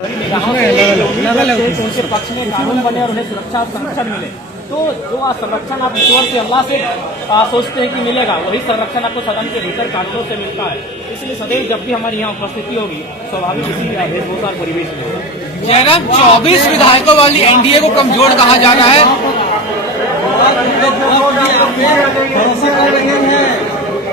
उनके पक्ष में कानून बने और उन्हें सुरक्षा और संरक्षण मिले। तो जो संरक्षण आप ईश्वर से अल्लाह से सोचते हैं कि मिलेगा, वही संरक्षण आपको सदन के भीतर कानूनों से मिलता है। इसलिए सदैव जब भी हमारी यहाँ उपस्थिति होगी स्वाभाविक इसी वेशभूषा और परिवेश में होगा। जयराम, 24 विधायकों वाली एनडीए को कमजोर कहा जा रहा है।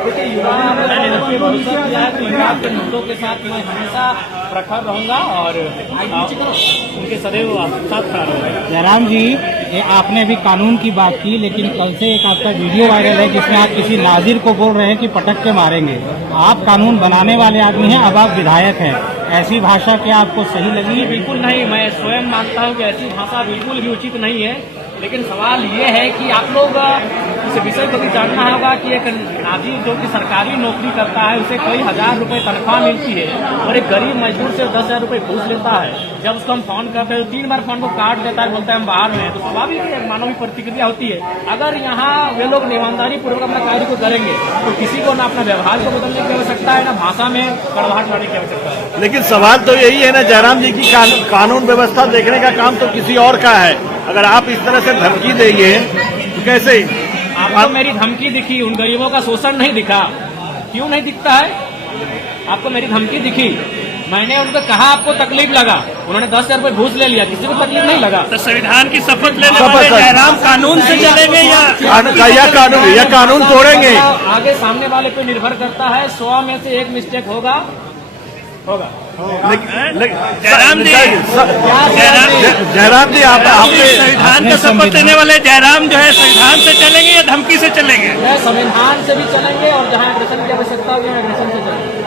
देखिए, युवा मैंने उनके भरोसा किया है, तो युवा के मुद्दों के साथ मैं हमेशा प्रखर रहूंगा और उनके सदैव साथ खड़ा रहूंगा। जयराम जी, ये आपने अभी कानून की बात की, लेकिन कल से एक आपका वीडियो वायरल है जिसमें आप किसी नाजिर को बोल रहे हैं कि पटक के मारेंगे। आप कानून बनाने वाले आदमी हैं, अब आप विधायक हैं, ऐसी भाषा क्या आपको सही लगी? बिल्कुल नहीं, मैं स्वयं मानता हूं कि ऐसी भाषा बिल्कुल भी उचित नहीं है। लेकिन सवाल ये है कि आप लोग इस विषय को भी जानना होगा कि एक नाजिर जो कि सरकारी नौकरी करता है उसे कई हजार रुपए तनख्वाह मिलती है और एक गरीब मजदूर से 10,000 रुपए घूस लेता है। जब उसको हम फोन करते हैं 3 बार फोन को काट देता है, बोलता है हम बाहर में हैं, तो स्वाभाविक एक मानवीय प्रतिक्रिया होती है। अगर यहाँ वे लोग ईमानदारी पूर्वक अपना कार्य को करेंगे तो किसी को ना अपना व्यवहार को बदलने की आवश्यकता है, ना भाषा में कड़वाहट लाने की आवश्यकता है। लेकिन सवाल तो यही है ना जयराम जी की कानून व्यवस्था देखने का काम तो किसी और का है। अगर आप इस तरह से धमकी देंगे तो कैसे? आपको मेरी धमकी दिखी, उन गरीबों का शोषण नहीं दिखा? क्यों नहीं दिखता है? आपको मेरी धमकी दिखी, मैंने उनको कहा आपको तकलीफ लगा, उन्होंने 10,000 रुपए घूस ले लिया, किसी को तकलीफ नहीं लगा। तो संविधान की शपथ लेने वाले जयराम कानून से चलेंगे या कानून तोड़ेंगे? आगे सामने वाले पे निर्भर करता है, 100 में से एक मिस्टेक होगा। जयराम जी, आपने संविधान का शपथ लेने वाले जयराम जो है संविधान से चलेंगे या धमकी से चलेंगे? संविधान से भी चलेंगे और जहाँ एग्रेशन की आवश्यकता होगी एग्रेशन से चलेंगे।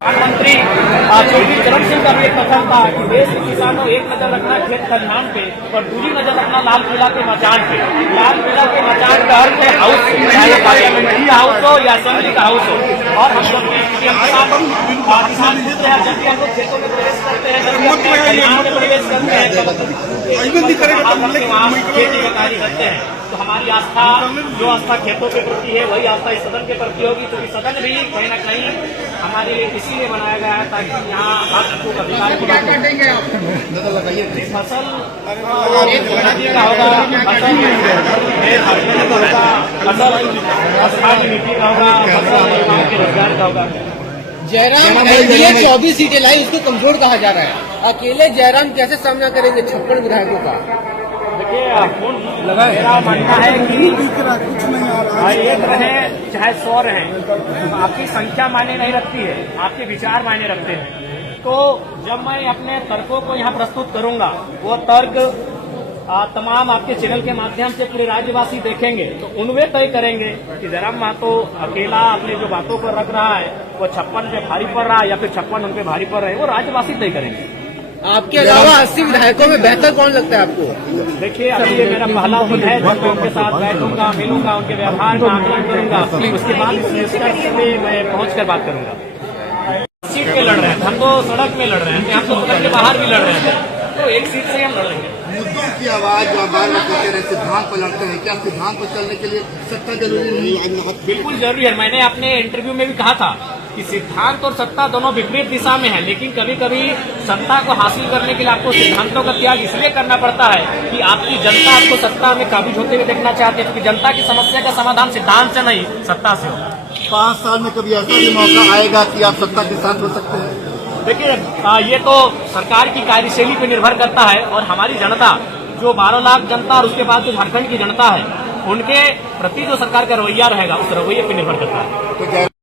प्रधानमंत्री चौधरी चरण सिंह का भी एक कथन था कि देश के किसानों एक नजर रखना खेत खलिहान पे और दूसरी नजर रखना लाल किला के मचान पे। लाल किला के मचान का अर्थ है हाउस, चाहे पार्लियामेंट्री हाउस हो या असेंबली का हाउस हो। और हम जब भी किसान पुत्र हैं, जब भी हम लोग खेतों में प्रवेश करते हैं, जब भी अपने खलिहान में प्रवेश करते हैं, वहाँ खेती का कार्य करते हैं, तो हमारी आस्था जो आस्था खेतों के प्रति है वही आस्था इस सदन के प्रति होगी। क्योंकि सदन भी कहीं न कहीं हमारे लिए इसीलिए बनाया गया है ताकि यहाँ हर को अधिकार की बात फसल नदी का होगा, फसल स्थानीय नीति का होगा, फसल युवाओं के रोजगार का होगा। जयराम, एनडीए 24 सीटें लाई, उसको कमजोर कहा जा रहा है। अकेले जयराम कैसे सामना करेंगे 56 विधायकों का? देखिए, मेरा मानना है कि एक रहे चाहे 100 रहे, आपकी संख्या मायने नहीं रखती है, आपके विचार मायने रखते हैं। तो जब मैं अपने तर्कों को यहाँ प्रस्तुत करूंगा, वो तर्क तमाम आपके चैनल के माध्यम से पूरे राज्यवासी देखेंगे, तो उनमें तय करेंगे कि जयराम महतो अकेला अपने जो बातों पर रख रहा है वो 56 पे भारी पड़ रहा है या फिर 56 उन पे भारी पड़ रहे हैं, वो राज्यवासी तय करेंगे। आपके अलावा 80 विधायकों में बेहतर कौन लगता है आपको? देखिए, अभी ये मेरा पहला दिन है, जब मैं उनके साथ बैठूंगा, मिलूंगा, उनके व्यवहार का आकलन करूंगा, उसके बाद इस निष्कर्ष पे मैं पहुंचकर बात करूंगा। सीट पे लड़ रहे हैं, हम तो सड़क में लड़ रहे हैं, हम तो सड़क के बाहर भी लड़ रहे हैं, तो एक सीट से हम लड़ेंगे। मुद्दों की आवाज जो बार बार करते रहे, सिद्धांत पर लड़ते हैं, क्या सिद्धांत पर चलने के लिए सत्ता जरूरी नहीं? बिल्कुल जरूरी है। मैंने अपने इंटरव्यू में भी कहा था कि सिद्धांत और सत्ता दोनों विपरीत दिशा में है, लेकिन कभी कभी सत्ता को हासिल करने के लिए आपको सिद्धांतों का त्याग इसलिए करना पड़ता है कि आपकी जनता आपको सत्ता में काबिज होते हुए देखना चाहती है, क्योंकि जनता की समस्या का समाधान सिद्धांत से नहीं सत्ता से होगा। 5 साल में कभी ऐसा भी मौका आएगा कि आप सत्ता के साथ हो सकते हैं? देखिए, ये तो सरकार की कार्यशैली पर निर्भर करता है और हमारी जनता जो 12 लाख जनता और उसके बाद जो झारखंड की जनता है, उनके प्रति जो सरकार का रवैया रहेगा उस रवैये पर निर्भर करता है।